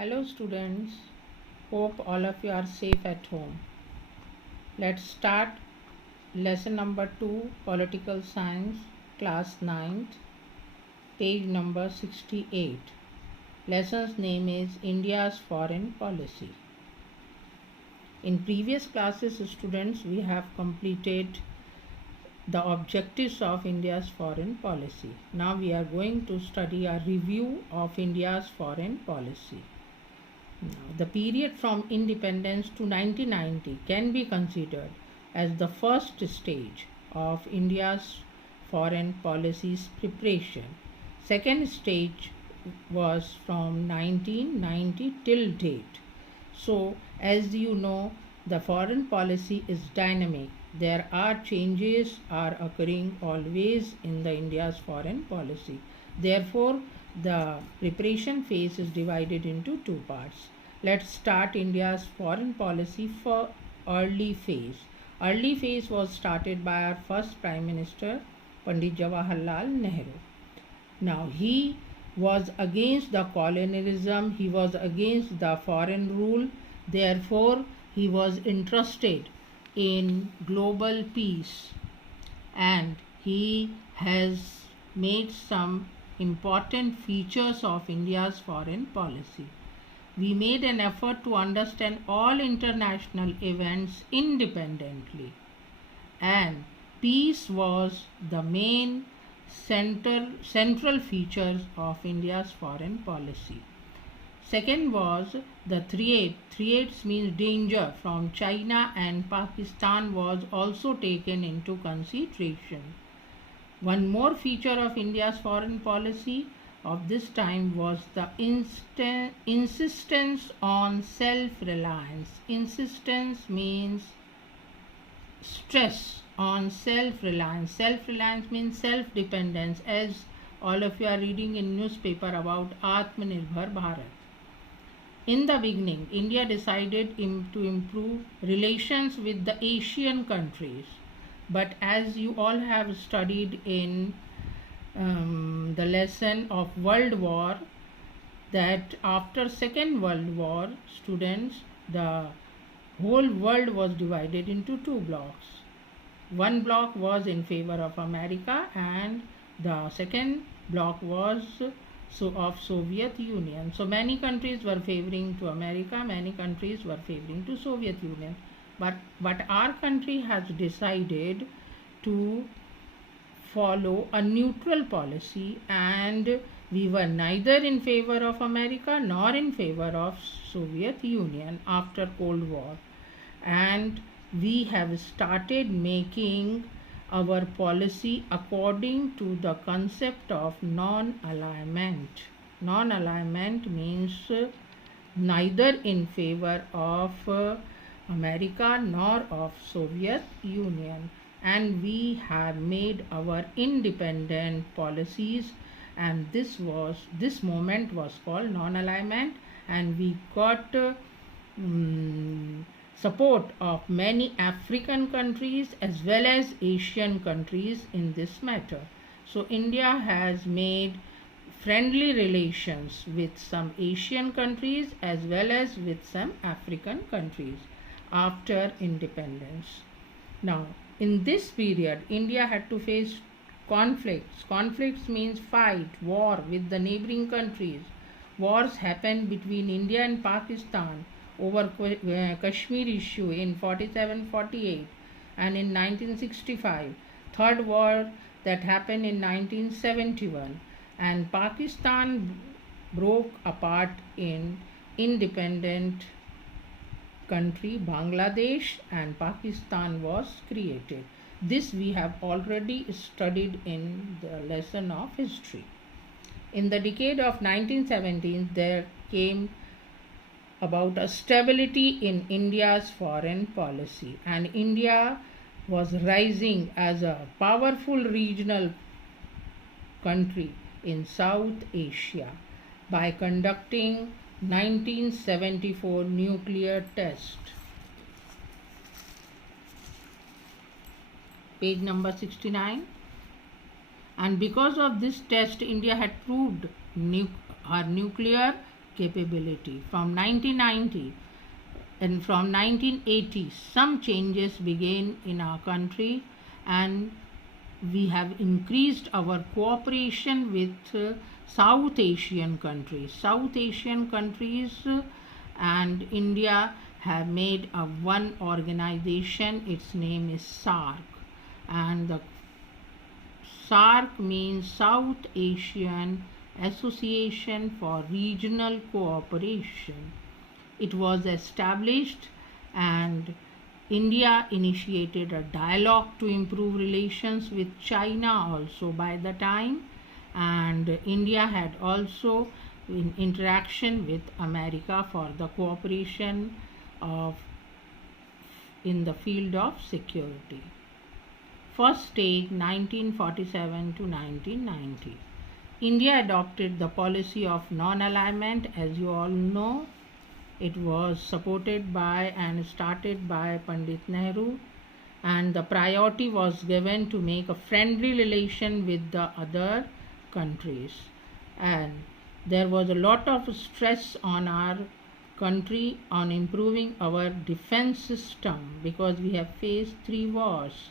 Hello students, hope all of you are safe at home. Let's start lesson number 2, Political Science, class 9th, page number 68. Lesson's name is India's Foreign Policy. In previous classes, students, we have completed the objectives of India's foreign policy. Now we are going to study a review of India's foreign policy. Now, the period from independence to 1990 can be considered as the first stage of India's foreign policy's preparation. Second stage was from 1990 till date. So, as you know, the foreign policy is dynamic. There are changes are occurring always in the India's foreign policy. Therefore, the preparation phase is divided into two parts. Let's start India's foreign policy for early phase. Early phase was started by our first Prime Minister, Pandit Jawaharlal Nehru. Now, he was against the colonialism, he was against the foreign rule, therefore, he was interested in global peace, and he has made some important features of India's foreign policy. We made an effort to understand all international events independently, and peace was the main central features of India's foreign policy. Second was the threat. Threats means danger from China and Pakistan was also taken into consideration. One more feature of India's foreign policy of this time was the insistence on self-reliance. Insistence means stress on self-reliance. Self-reliance means self-dependence, as all of you are reading in newspaper about Atmanirbhar Bharat. In the beginning, India decided to improve relations with the Asian countries. But as you all have studied in the lesson of World War, that after Second World War, students, the whole world was divided into two blocks. One block was in favor of America and the second block was of Soviet Union. So many countries were favoring to America, many countries were favoring to Soviet Union. But our country has decided to follow a neutral policy, and we were neither in favor of America nor in favor of Soviet Union after Cold War. And we have started making our policy according to the concept of non-alignment. Non-alignment means neither in favor of America nor of Soviet Union, and we have made our independent policies, and this moment was called non-alignment, and we got support of many African countries as well as Asian countries in this matter. So India has made friendly relations with some Asian countries as well as with some African countries after independence. Now, in this period, India had to face conflicts. Conflicts means fight, war with the neighboring countries. Wars happened between India and Pakistan over Kashmir issue in 47-48 and in 1965. Third war that happened in 1971, and Pakistan broke apart in independent country Bangladesh, and Pakistan was created. This we have already studied in the lesson of history. In the decade of 1917, there came about a stability in India's foreign policy, and India was rising as a powerful regional country in South Asia by conducting 1974 nuclear test. Page number 69. And because of this test, India had proved her nuclear capability. From 1990 and from 1980, some changes began in our country, and we have increased our cooperation with South Asian countries. South Asian countries and India have made a one organization. Its name is SAARC, and the SAARC means South Asian Association for Regional Cooperation. It was established, and India initiated a dialogue to improve relations with China also by the time, and India had also in interaction with America for the cooperation of in the field of security. First stage 1947 to 1990. India adopted the policy of non-alignment. As you all know, it was supported by and started by Pandit Nehru, and the priority was given to make a friendly relation with the other countries, and there was a lot of stress on our country on improving our defense system because we have faced 3 wars,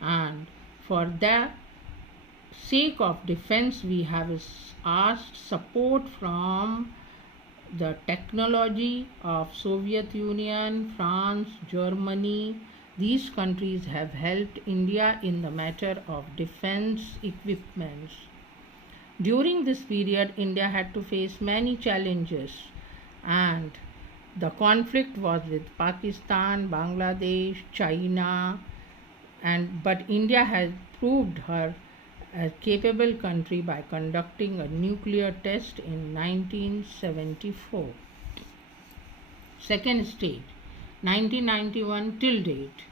and for the sake of defense we have asked support from the technology of Soviet Union, France, Germany. These countries have helped India in the matter of defense equipments. During this period, India had to face many challenges, and the conflict was with Pakistan, Bangladesh, China, but India has proved her a capable country by conducting a nuclear test in 1974. Second stage, 1991 till date.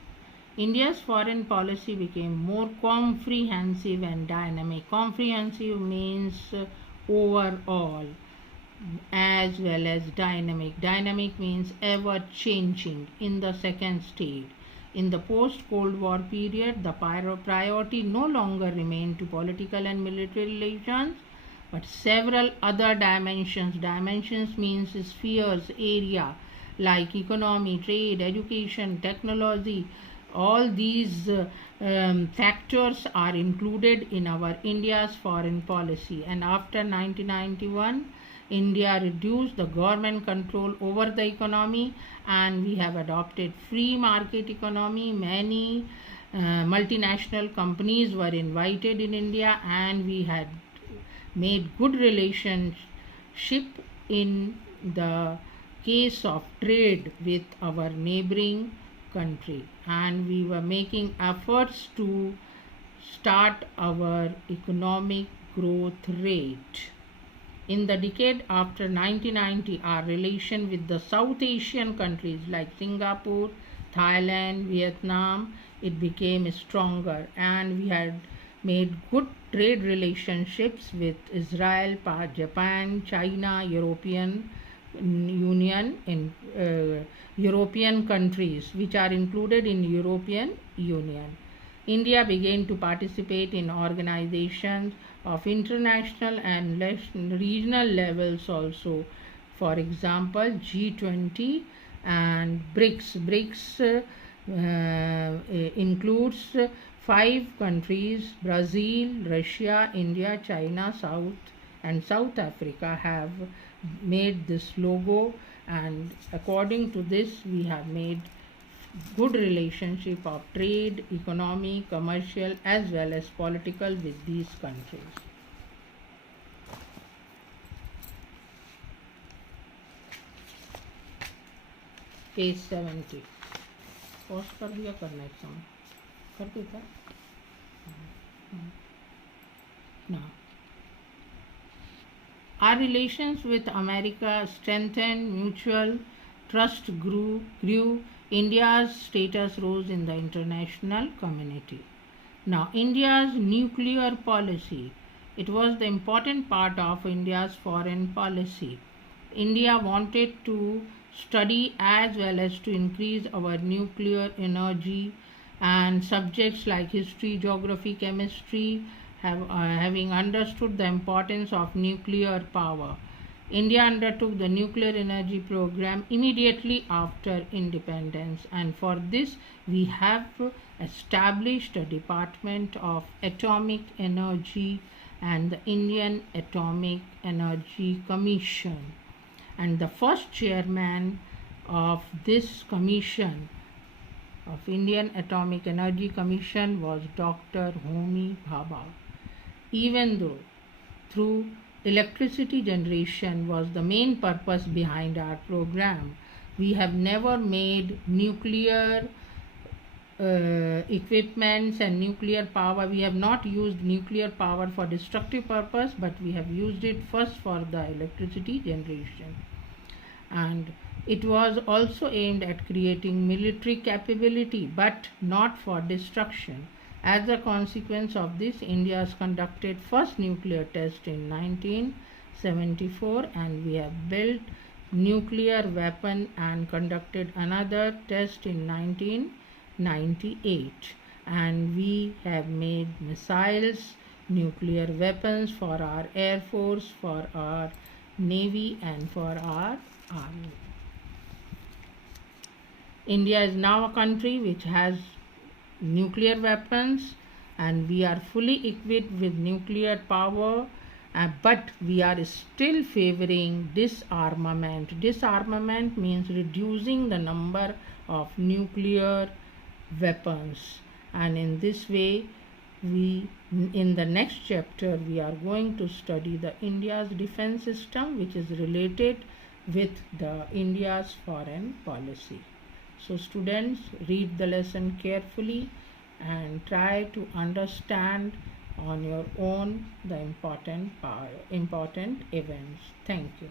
India's foreign policy became more comprehensive and dynamic. Comprehensive means overall, as well as dynamic. Dynamic means ever changing in the second stage. In the post-Cold War period, the priority no longer remained to political and military relations, but several other dimensions. Dimensions means spheres, area like economy, trade, education, technology. All these factors are included in our India's foreign policy. And after 1991, India reduced the government control over the economy, and we have adopted free market economy. Many multinational companies were invited in India, and we had made good relationship in the case of trade with our neighboring country, and we were making efforts to start our economic growth rate. In the decade after 1990, our relation with the South Asian countries like Singapore, Thailand, Vietnam, it became stronger, and we had made good trade relationships with Israel, Japan, China, European Union, in European countries which are included in European Union. India began to participate in organizations of international and regional levels also. For example, G20 and BRICS. BRICS includes 5 countries: Brazil, Russia, India, China, South Africa have made this logo, and according to this we have made good relationship of trade, economy, commercial as well as political with these countries. Page 70. Pause कर दिया, करना एक समय कर देता now. Our relations with America strengthened, mutual trust grew. India's status rose in the international community. Now, India's nuclear policy. It was the important part of India's foreign policy. India wanted to study as well as to increase our nuclear energy, and subjects like history, geography, chemistry, having understood the importance of nuclear power. India undertook the nuclear energy program immediately after independence, and for this we have established a Department of Atomic Energy and the Indian Atomic Energy Commission. And the first chairman of this commission, of Indian Atomic Energy Commission, was Dr. Homi Bhabha. Even though through electricity generation was the main purpose behind our program, we have never made nuclear equipments and nuclear power. We have not used nuclear power for destructive purpose, but we have used it first for the electricity generation. And it was also aimed at creating military capability, but not for destruction. As a consequence of this, India has conducted first nuclear test in 1974, and we have built nuclear weapon and conducted another test in 1998. And we have made missiles, nuclear weapons for our Air Force, for our Navy, and for our Army. India is now a country which has nuclear weapons, and we are fully equipped with nuclear power, but we are still favoring disarmament. Disarmament means reducing the number of nuclear weapons, and in this way in the next chapter we are going to study the India's defense system, which is related with the India's foreign policy. So students, read the lesson carefully and try to understand on your own the important events. Thank you.